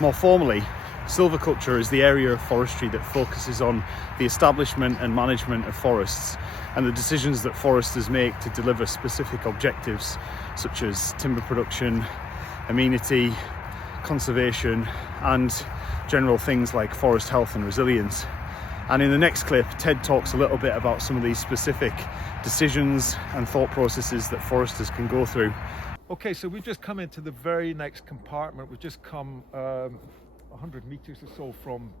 More formally, silviculture is the area of forestry that focuses on the establishment and management of forests and the decisions that foresters make to deliver specific objectives such as timber production, amenity, conservation, and general things like forest health and resilience. And in the next clip, Ted talks a little bit about some of these specific decisions and thought processes that foresters can go through. Okay, so we've just come into the very next compartment. We've just come 100 meters or so from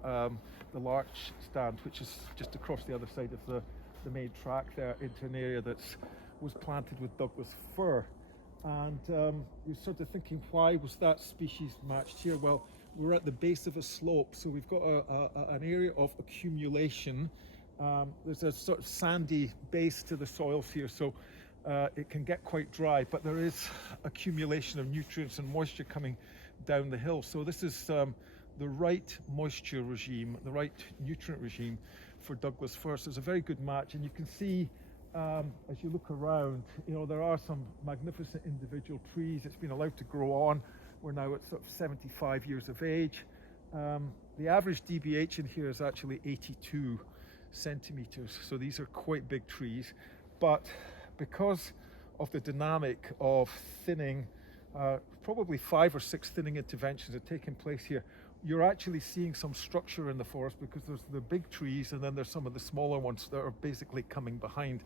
the larch stand, which is just across the other side of the main track there, into an area that was planted with Douglas fir. And you're sort of thinking, why was that species matched here? Well, we're at the base of a slope, so we've got an area of accumulation. There's a sort of sandy base to the soils here, so it can get quite dry, but there is accumulation of nutrients and moisture coming down the hill. So this is the right moisture regime, the right nutrient regime for Douglas fir. So it's a very good match, and you can see as you look around, there are some magnificent individual trees. It's been allowed to grow on. We're now at sort of 75 years of age. The average DBH in here is actually 82 centimeters, so these are quite big trees. But because of the dynamic of thinning, probably 5 or 6 thinning interventions are taking place here, you're actually seeing some structure in the forest, because there's the big trees and then there's some of the smaller ones that are basically coming behind.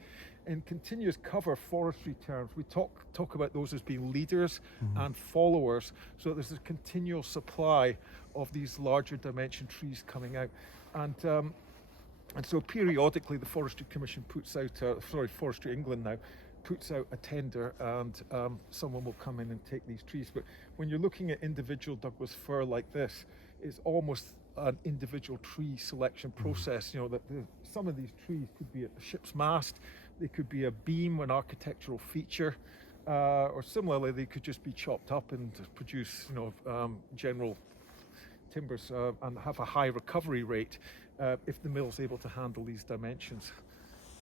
In continuous cover forestry terms, we talk about those as being leaders and followers, so there's a continual supply of these larger dimension trees coming out. And so periodically the Forestry Commission puts out, Forestry England now, puts out a tender, and someone will come in and take these trees. But when you're looking at individual Douglas fir like this, it's almost an individual tree selection process. Some of these trees could be at the ship's mast, they could be a beam, an architectural feature, or similarly they could just be chopped up and produce general timbers and have a high recovery rate if the mill's able to handle these dimensions.